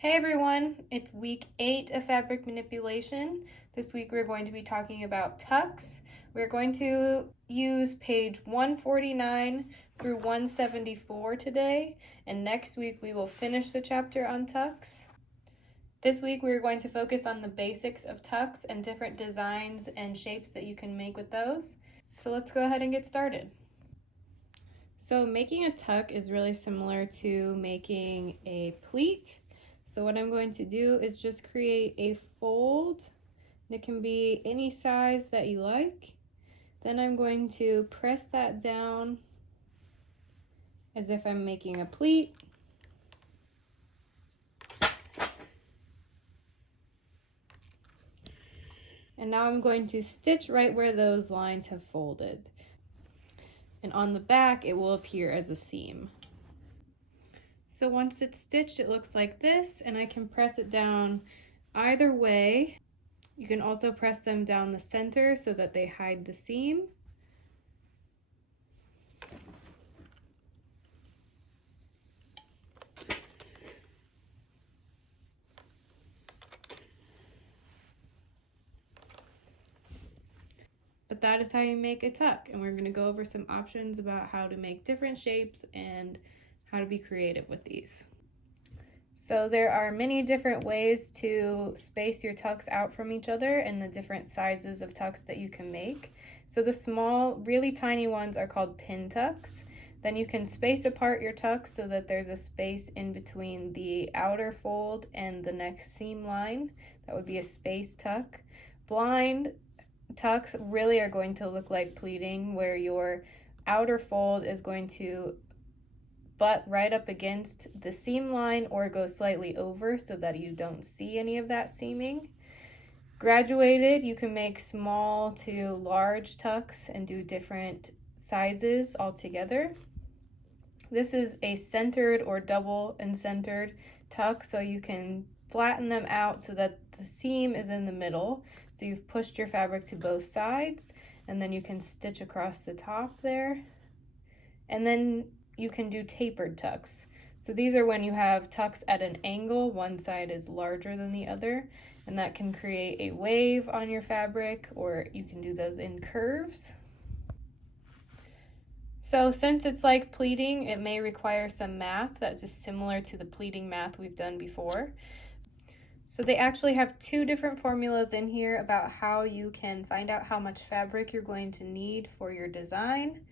Hey everyone, it's week 8 of fabric manipulation. This week we're going to be talking about tucks. We're going to use page 149 through 174 today, and next week we will finish the chapter on tucks. This week we're going to focus on the basics of tucks and different designs and shapes that you can make with those. So let's go ahead and get started. So making a tuck is really similar to making a pleat. So what I'm going to do is just create a fold. It can be any size that you like. Then I'm going to press that down as if I'm making a pleat. And now I'm going to stitch right where those lines have folded. And on the back, it will appear as a seam. So once it's stitched, it looks like this, and I can press it down either way. You can also press them down the center so that they hide the seam. But that is how you make a tuck, and we're going to go over some options about how to make different shapes and how to be creative with these. So there are many different ways to space your tucks out from each other and the different sizes of tucks that you can make. So the small, really tiny ones are called pin tucks. Then you can space apart your tucks so that there's a space in between the outer fold and the next seam line. That would be a space tuck. Blind tucks really are going to look like pleating, where your outer fold is going to butt right up against the seam line or go slightly over so that you don't see any of that seaming. Graduated, you can make small to large tucks and do different sizes altogether. This is a centered or double and centered tuck, so you can flatten them out so that the seam is in the middle. So you've pushed your fabric to both sides, and then you can stitch across the top there. And then you can do tapered tucks. So these are when you have tucks at an angle, one side is larger than the other, and that can create a wave on your fabric, or you can do those in curves. So since it's like pleating, it may require some math that is similar to the pleating math we've done before. So they actually have two different formulas in here about how you can find out how much fabric you're going to need for your design.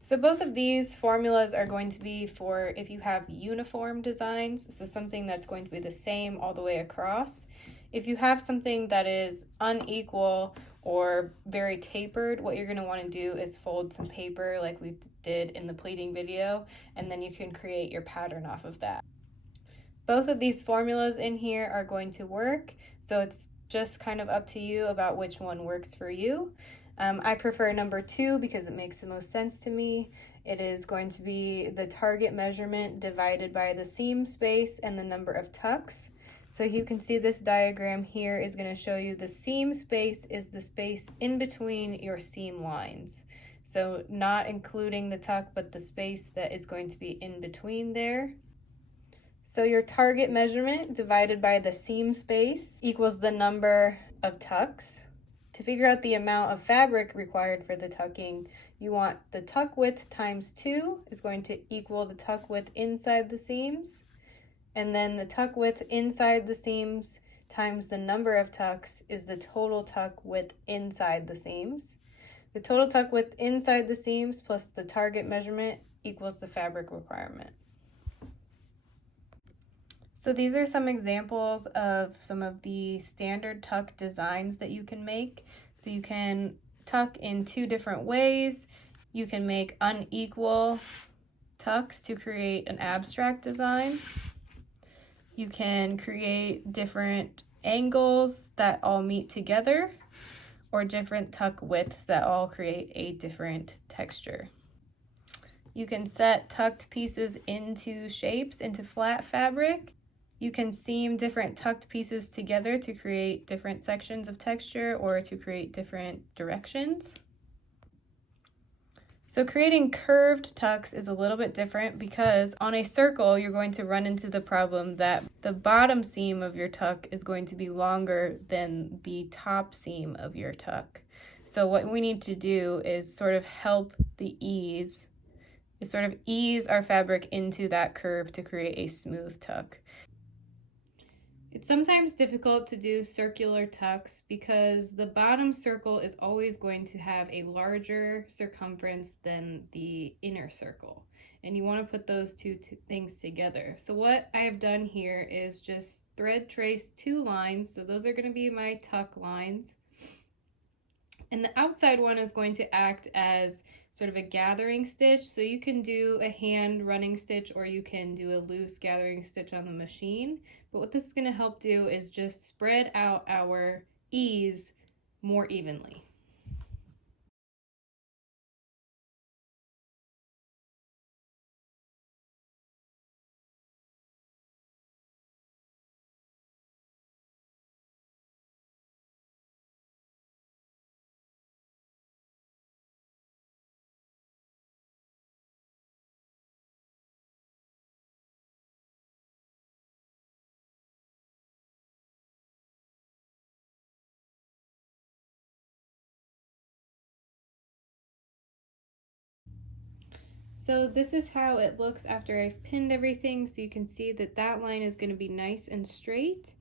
So both of these formulas are going to be for if you have uniform designs, so something that's going to be the same all the way across. If you have something that is unequal or very tapered, what you're going to want to do is fold some paper like we did in the pleating video, and then you can create your pattern off of that. Both of these formulas in here are going to work, so it's just kind of up to you about which one works for you. I prefer number 2 because it makes the most sense to me. It is going to be the target measurement divided by the seam space and the number of tucks. So you can see this diagram here is going to show you the seam space is the space in between your seam lines. So not including the tuck, but the space that is going to be in between there. So your target measurement divided by the seam space equals the number of tucks. To figure out the amount of fabric required for the tucking, you want the tuck width times 2 is going to equal the tuck width inside the seams, and then the tuck width inside the seams times the number of tucks is the total tuck width inside the seams. The total tuck width inside the seams plus the target measurement equals the fabric requirement. So these are some examples of some of the standard tuck designs that you can make. So you can tuck in 2 different ways. You can make unequal tucks to create an abstract design. You can create different angles that all meet together, or different tuck widths that all create a different texture. You can set tucked pieces into shapes, into flat fabric. You can seam different tucked pieces together to create different sections of texture or to create different directions. So creating curved tucks is a little bit different because on a circle, you're going to run into the problem that the bottom seam of your tuck is going to be longer than the top seam of your tuck. So what we need to do is sort of ease our fabric into that curve to create a smooth tuck. It's sometimes difficult to do circular tucks because the bottom circle is always going to have a larger circumference than the inner circle. And you want to put those two things together. So what I have done here is just thread trace 2 lines. So those are going to be my tuck lines. And the outside one is going to act as sort of a gathering stitch. So you can do a hand running stitch or you can do a loose gathering stitch on the machine. But what this is going to help do is just spread out our ease more evenly. So this is how it looks after I've pinned everything, so you can see that that line is going to be nice and straight.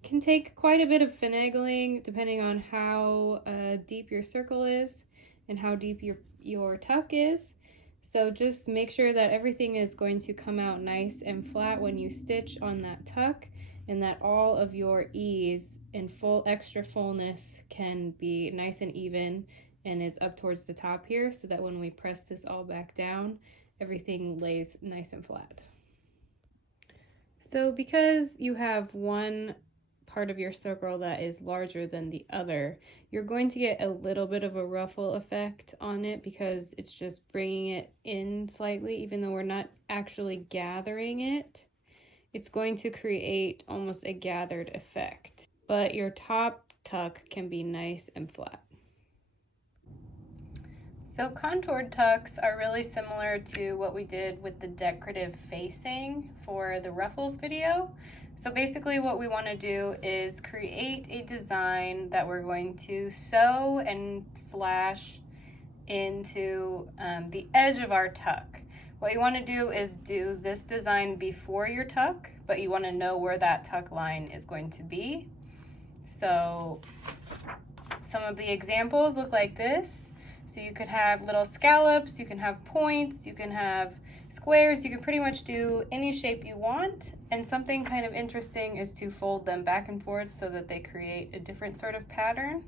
It can take quite a bit of finagling depending on how deep your circle is and how deep your tuck is. So just make sure that everything is going to come out nice and flat when you stitch on that tuck, and that all of your ease and extra fullness can be nice and even and is up towards the top here, so that when we press this all back down, everything lays nice and flat. So because you have one part of your circle that is larger than the other, you're going to get a little bit of a ruffle effect on it because it's just bringing it in slightly, even though we're not actually gathering it. It's going to create almost a gathered effect, but your top tuck can be nice and flat. So contoured tucks are really similar to what we did with the decorative facing for the ruffles video. So basically what we want to do is create a design that we're going to sew and slash into the edge of our tuck. What you want to do is do this design before your tuck, but you want to know where that tuck line is going to be. So some of the examples look like this. So you could have little scallops, you can have points, you can have squares, you can pretty much do any shape you want. And something kind of interesting is to fold them back and forth so that they create a different sort of pattern.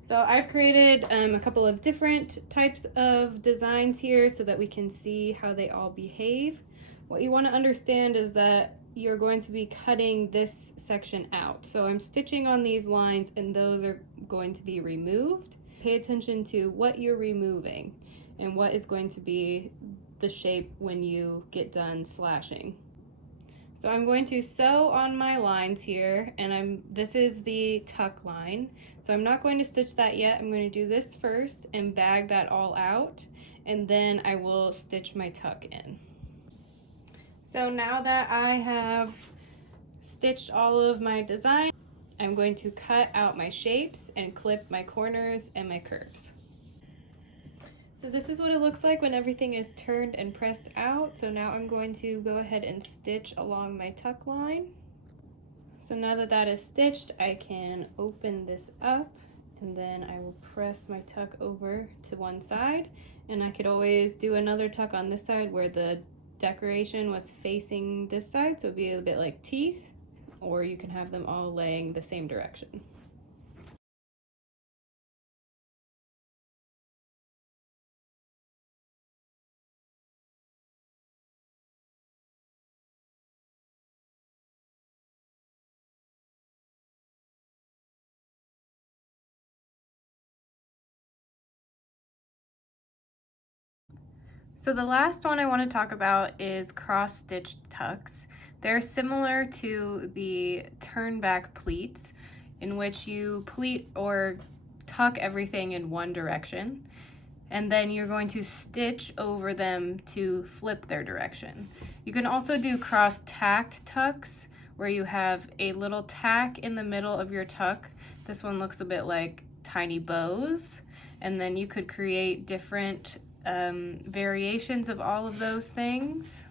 So I've created a couple of different types of designs here so that we can see how they all behave. What you want to understand is that you're going to be cutting this section out. So I'm stitching on these lines and those are going to be removed. Pay attention to what you're removing and what is going to be the shape when you get done slashing. So I'm going to sew on my lines here, and this is the tuck line. So I'm not going to stitch that yet. I'm going to do this first and bag that all out, and then I will stitch my tuck in. So now that I have stitched all of my design, I'm going to cut out my shapes and clip my corners and my curves. So this is what it looks like when everything is turned and pressed out. So now I'm going to go ahead and stitch along my tuck line. So now that that is stitched, I can open this up and then I will press my tuck over to one side, and I could always do another tuck on this side where the decoration was facing this side, so it'd be a bit like teeth, or you can have them all laying the same direction. So the last one I want to talk about is cross-stitched tucks. They're similar to the turn back pleats, in which you pleat or tuck everything in one direction. and then you're going to stitch over them to flip their direction. You can also do cross-tacked tucks, where you have a little tack in the middle of your tuck. This one looks a bit like tiny bows, and then you could create different variations of all of those things.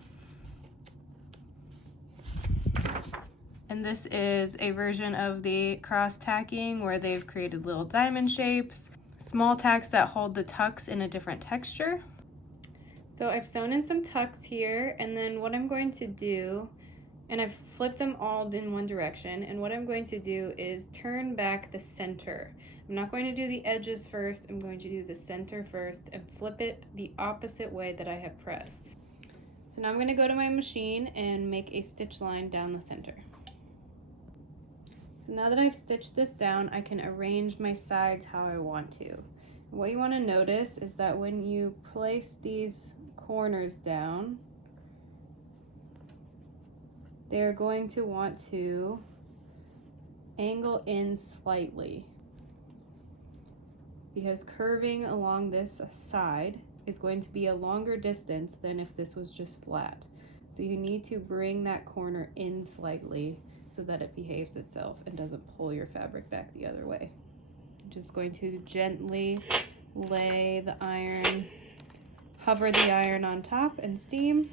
And this is a version of the cross tacking where they've created little diamond shapes, small tacks that hold the tucks in a different texture. So I've sewn in some tucks here, and then what I'm going to do, and I've flipped them all in one direction, and what I'm going to do is turn back the center. I'm not going to do the edges first, I'm going to do the center first and flip it the opposite way that I have pressed. So now I'm going to go to my machine and make a stitch line down the center. So now that I've stitched this down, I can arrange my sides how I want to. And what you want to notice is that when you place these corners down, they're going to want to angle in slightly, because curving along this side is going to be a longer distance than if this was just flat. So you need to bring that corner in slightly so that it behaves itself and doesn't pull your fabric back the other way. I'm just going to gently lay the iron, hover the iron on top and steam.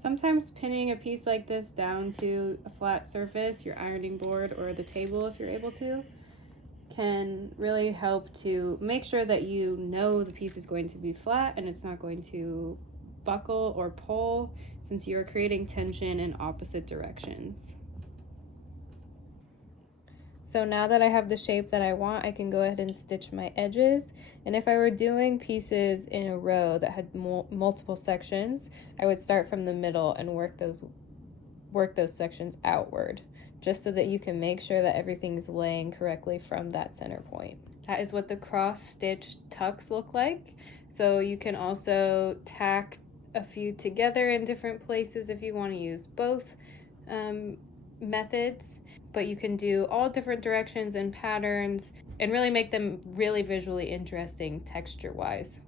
Sometimes pinning a piece like this down to a flat surface, your ironing board or the table if you're able to, can really help to make sure that you know the piece is going to be flat and it's not going to buckle or pull, since you're creating tension in opposite directions. So now that I have the shape that I want, I can go ahead and stitch my edges. And if I were doing pieces in a row that had multiple sections, I would start from the middle and work those sections outward, just so that you can make sure that everything's laying correctly from that center point. That is what the cross-stitched tucks look like. So you can also tack a few together in different places if you want to use both methods, but you can do all different directions and patterns and really make them really visually interesting texture-wise.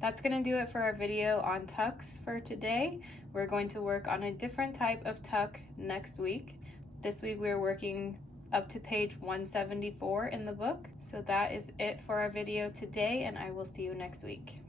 That's going to do it for our video on tucks for today. We're going to work on a different type of tuck next week. This week we're working up to page 174 in the book. So that is it for our video today, and I will see you next week.